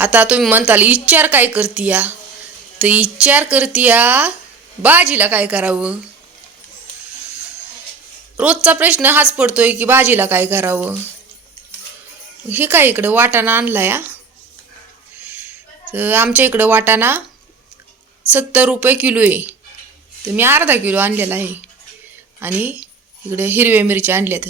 आता तुम्ही म्हणताल विचार काय करतीया, तर विचार करतीया भाजीला काय करावं. रोजचा प्रश्न हाच पडतोय की भाजीला काय करावं. हे काय इकडं वाटाणा आणलाय. तर आमच्या इकडं वाटाणा 70 रुपये किलो आहे. तर मी अर्धा किलो आणलेला आहे. आणि इकडे हिरव्या मिरच्या आणल्यात.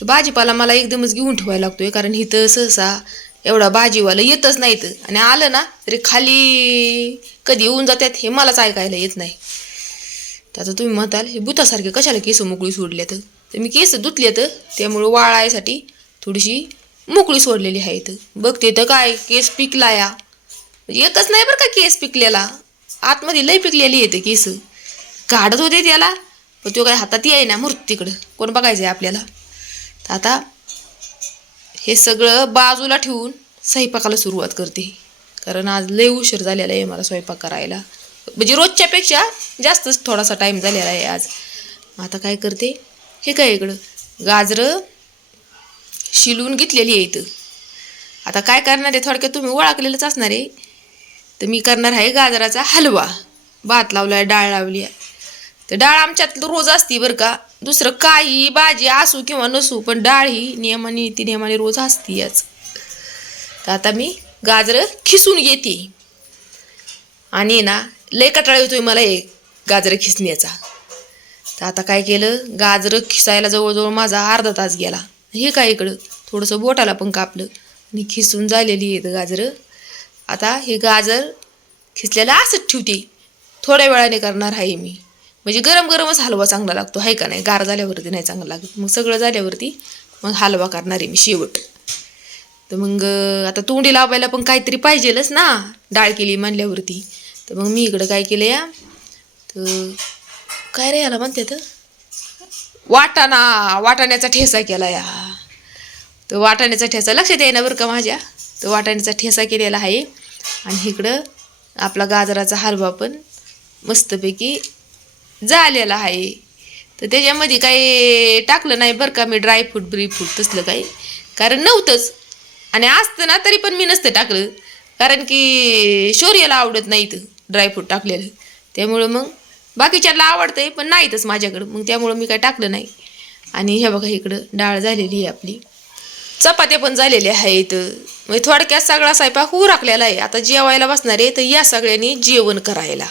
तर भाजीपाला मला एकदमच घेऊन ठेवायला लागतोय, कारण इथं सहसा एवढा भाजीवाला येतच नाहीत. आणि आलं ना तरी खाली कधी येऊन जातात हे मलाच ऐकायला येत नाही. तर आता तुम्ही म्हणताल हे भूतासारखे कशाला केस मोकळी सोडल्यात. तर मी केस धुतल्यात, त्यामुळे वाळायसाठी थोडीशी मोकळी सोडलेली आहेत. बघते तर काय केस पिकला या. एकच नाही बरं का केस पिकलेला, आतमध्ये लय पिकलेली येते केस. काढत होते त्याला, पण तो काय हातात याय ना मूर्त तिकडं, कोण बघायचं आहे आपल्याला. तर आता हे सगळं बाजूला ठेवून स्वयंपाकाला सुरुवात करते, कारण आज लय उशीर झालेला आहे मला स्वयंपाक करायला. म्हणजे रोजच्यापेक्षा जास्तच थोडासा टाईम झालेला आहे आज. आता काय करते, हे काय इकडं गाजरं शिलून घेतलेली आहे इथं. आता काय करणार आहे थोडक्यात तुम्ही ओळखलेलंच असणार आहे. तर मी करणार आहे गाजराचा हलवा. भात लावलाय, डाळ लावली आहे. तर डाळ आमच्यात रोज असती बरं का. दुसरं काही भाजी असू किंवा नसू, पण डाळ ही नियमाने रोज असती याच. तर आता मी गाजरं खिसून घेते. आणि ना लय कटाळा येतोय मला एक गाजरं खिसण्याचा. तर आता काय केलं, गाजरं खिसायला जवळजवळ माझा अर्धा तास गेला. हे काय इकडं थोडंसं बोटाला पण कापलं आणि खिसून झालेली आहेत गाजरं. आता हे गाजर खिसलेलं असंच ठेवते, थोड्या वेळाने करणार आहे मी. म्हणजे गरम गरमच हलवा चांगला लागतो आहे का नाही, गार झाल्यावरती नाही चांगला लागत. मग सगळं झाल्यावरती मग हलवा करणार आहे मी शेवट. तर मग आता तोंडी लावायला पण काहीतरी पाहिजेलच ना, डाळ केली म्हणल्यावरती. तर मग मी इकडं काय केलं या, तर काय रे याला म्हणते तर वाटाण्याचा ठेसा केला या. तर वाटाण्याचा ठेसा लक्षात येईना बरं का माझ्या. तर वाटाण्याचा ठेसा केलेला आहे. आणि इकडं आपला गाजराचा हलवा पण मस्तपैकी झालेला आहे. तर त्याच्यामध्ये काही टाकलं नाही बरं का मी, ड्रायफ्रूट तसलं काही, कारण नव्हतंच. आणि असतं ना तरी पण मी नसतं टाकलं, कारण की शौर्याला आवडत नाहीत ड्रायफ्रूट टाकलेलं. त्यामुळं मग बाकीच्याला आवडतंय पण नाहीतच माझ्याकडं, मग त्यामुळं मी काय टाकलं नाही. आणि हे बघा इकडं डाळ झालेली आहे आपली, चपात्या पण झालेल्या आहेत. म्हणजे थोडक्यात सगळा स्वयंपाक होऊ राखलेला आहे. आता जेवायला बसणार आहे, तर या सगळ्यांनी जेवण करायला.